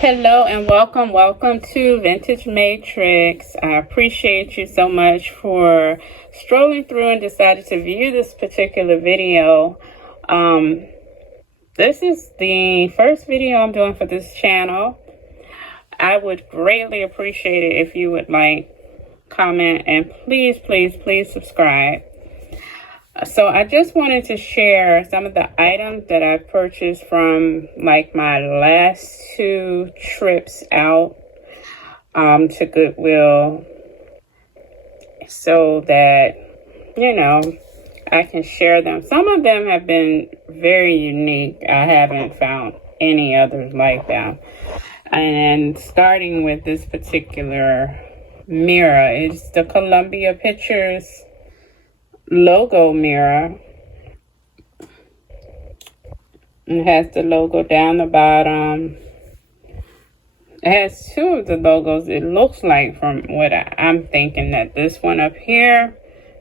Hello and welcome to Vintage Matrix. I appreciate you so much for strolling through and decided to view this particular video. This is the first video I'm doing for this channel. I would greatly appreciate it if you would like, comment, and please subscribe. So I just wanted to share some of the items that I purchased from like my last 2 trips out to Goodwill, so that, I can share them. Some of them have been very unique. I haven't found any others like them. And starting with this particular mirror, it's the Columbia Pictures logo mirror. It has the logo down the bottom. It has 2 of the logos. It looks like, from what I'm thinking, that this one up here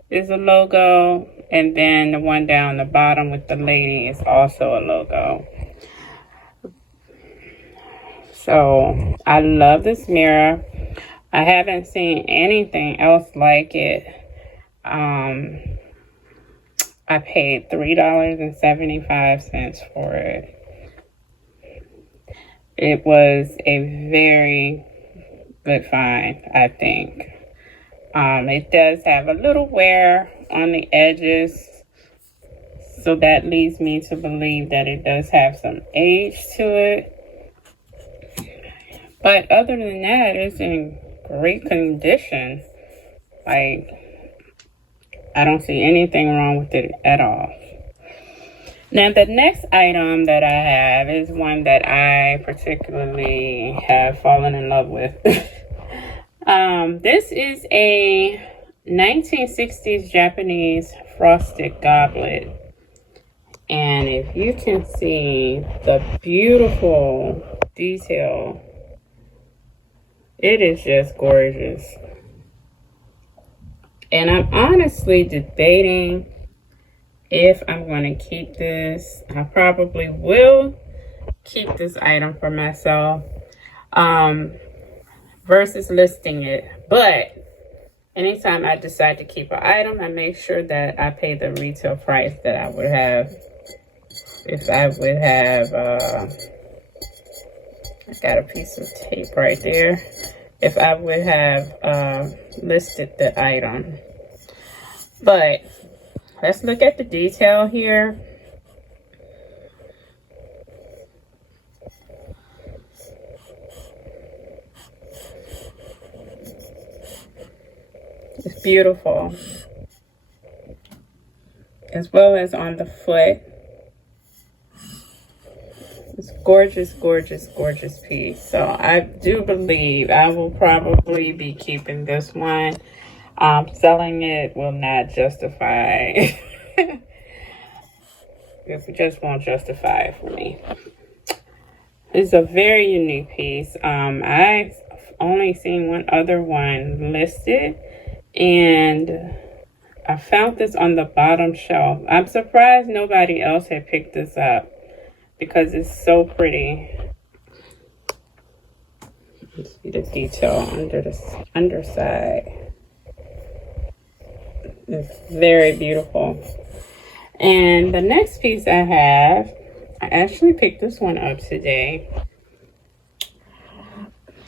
is a logo, and then the one down the bottom with the lady is also a logo. So I love this mirror. I haven't seen anything else like it. I paid $3.75 for it. It was a very good find, I think. It does have a little wear on the edges, so that leads me to believe that it does have some age to it. But other than that, it's in great condition. Like, I don't see anything wrong with it at all. Now, the next item that I have is one that I particularly have fallen in love with. This is a 1960s Japanese frosted goblet. And if you can see the beautiful detail, it is just gorgeous. And I'm honestly debating if I'm going to keep this. I probably will keep this item for myself versus listing it. But anytime I decide to keep an item, I make sure that I pay the retail price that I would have if I would have, I got a piece of tape right there. If I would have listed the item. But let's look at the detail here. It's beautiful, as well as on the foot. It's gorgeous piece. So I do believe I will probably be keeping this one. Selling it will not justify. It just won't justify it for me. It's a very unique piece. I've only seen one other one listed, and I found this on the bottom shelf. I'm surprised nobody else had picked this up, because it's so pretty. Let's see the detail under the underside. It's very beautiful. And the next piece I have, I actually picked this one up today.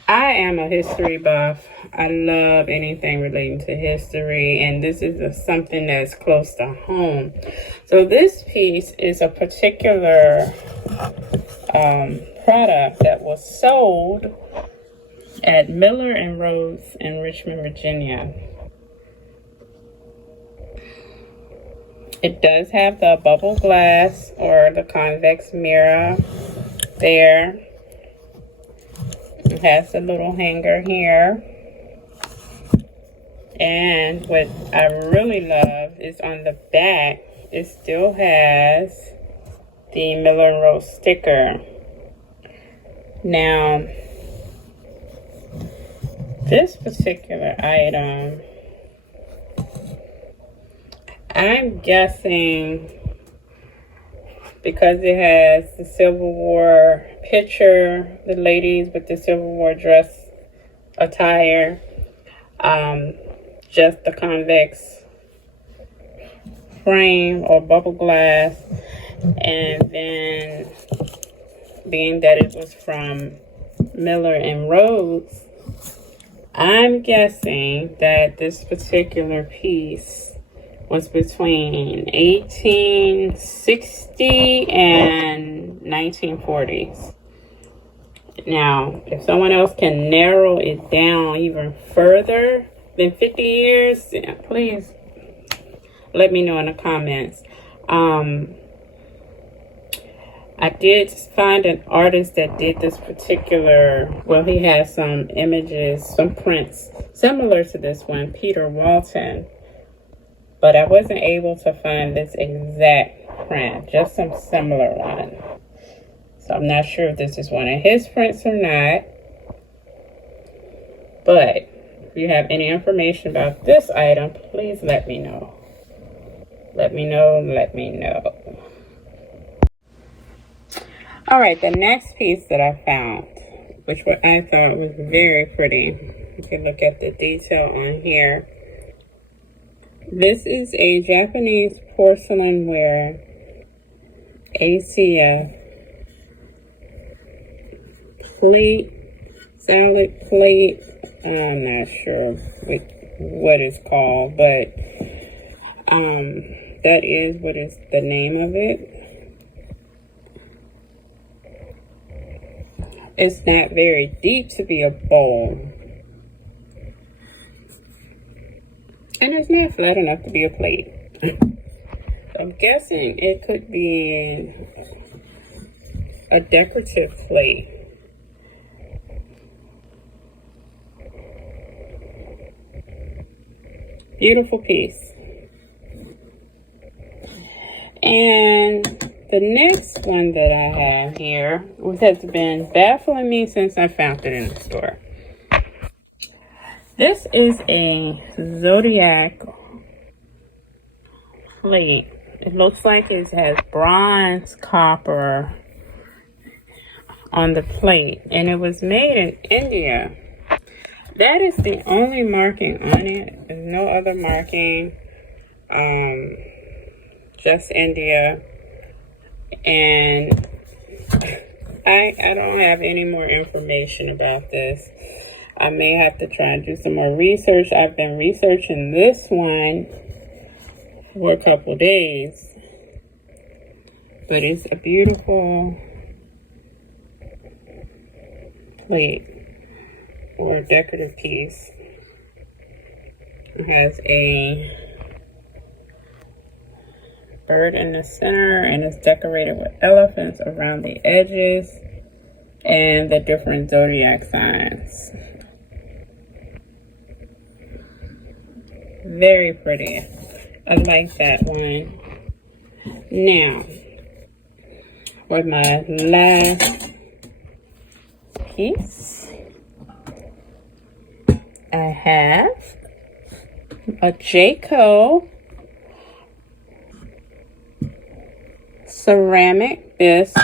I am a history buff. I love anything relating to history, and this is something that's close to home. So this piece is a particular product that was sold at Miller and Rose in Richmond, Virginia. It does have the bubble glass or the convex mirror there. It has a little hanger here. And what I really love is on the back, it still has the Miller and Rose sticker. Now, this particular item, I'm guessing because it has the Civil War picture, the ladies with the Civil War dress attire, just the convex frame or bubble glass, and then being that it was from Miller and Rhodes, I'm guessing that this particular piece was between 1860 and 1940s. Now, if someone else can narrow it down even further than 50 years, please let me know in the comments. I did find an artist that did this particular, well, he has some images, some prints similar to this one, Peter Walton. But I wasn't able to find this exact print, just some similar one. So I'm not sure if this is one of his prints or not. But if you have any information about this item, please let me know. Let me know. All right, the next piece that I found, which I thought was very pretty. You can look at the detail on here. This is a Japanese porcelain ware ACF plate, salad plate. I'm not sure what it's called, but that is what is the name of it. It's not very deep to be a bowl. And it's not flat enough to be a plate. So I'm guessing it could be a decorative plate. Beautiful piece. And the next one that I have here, which has been baffling me since I found it in the store. This is a zodiac plate. It looks like it has bronze, copper on the plate, and it was made in India. That is the only marking on it. There's no other marking. Just India. And I don't have any more information about this. I may have to try and do some more research. I've been researching this one for a couple days. But it's a beautiful plate or decorative piece. It has a bird in the center, and it's decorated with elephants around the edges and the different zodiac signs. Very pretty. I like that one. Now, for my last piece, I have a Jayco ceramic bisque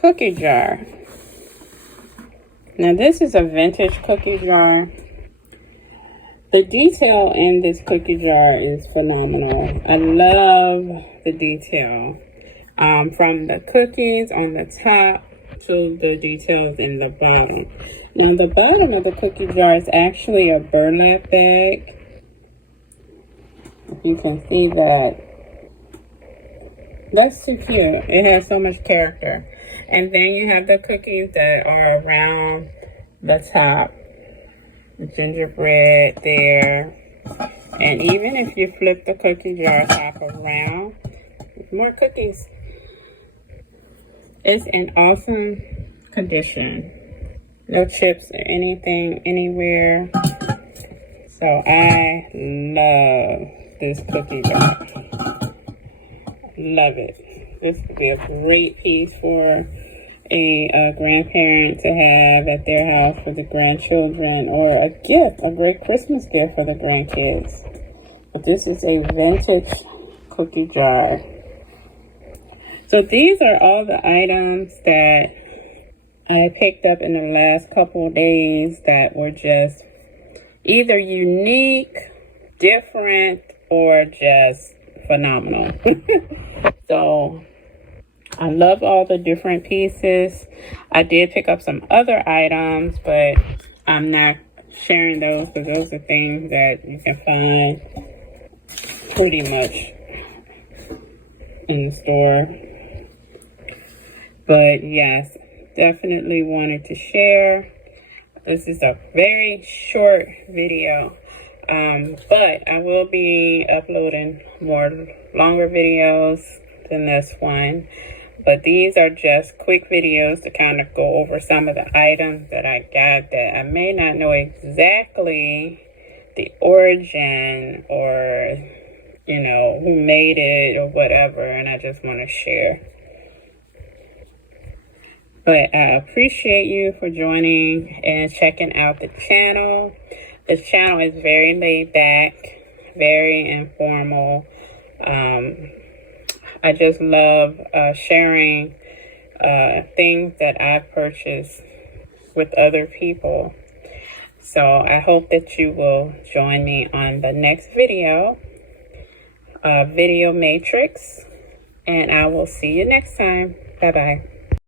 cookie jar. Now this is a vintage cookie jar. The detail in this cookie jar is phenomenal. I love the detail. From the cookies on the top to the details in the bottom. Now the bottom of the cookie jar is actually a burlap bag. If you can see that. That's too cute. It has so much character. And then you have the cookies that are around the top. Gingerbread there. And even if you flip the cookie jar top around, more cookies. It's in awesome condition. No chips or anything anywhere. So I love this cookie jar. Love it. This would be a great piece for a grandparent to have at their house for the grandchildren, or a gift, a great Christmas gift for the grandkids. But this is a vintage cookie jar. So these are all the items that I picked up in the last couple of days that were just either unique, different, or just phenomenal. So I love all the different pieces. I did pick up some other items, but I'm not sharing those because those are things that you can find pretty much in the store. But yes, definitely wanted to share. This is a very short video, but I will be uploading more longer videos than this one. But these are just quick videos to kind of go over some of the items that I got that I may not know exactly the origin or, you know, who made it or whatever, and I just want to share. But I appreciate you for joining and checking out the channel. This channel is very laid back, very informal. I just love sharing things that I purchased with other people. So I hope that you will join me on the next video, Video Matrix, and I will see you next time. Bye-bye.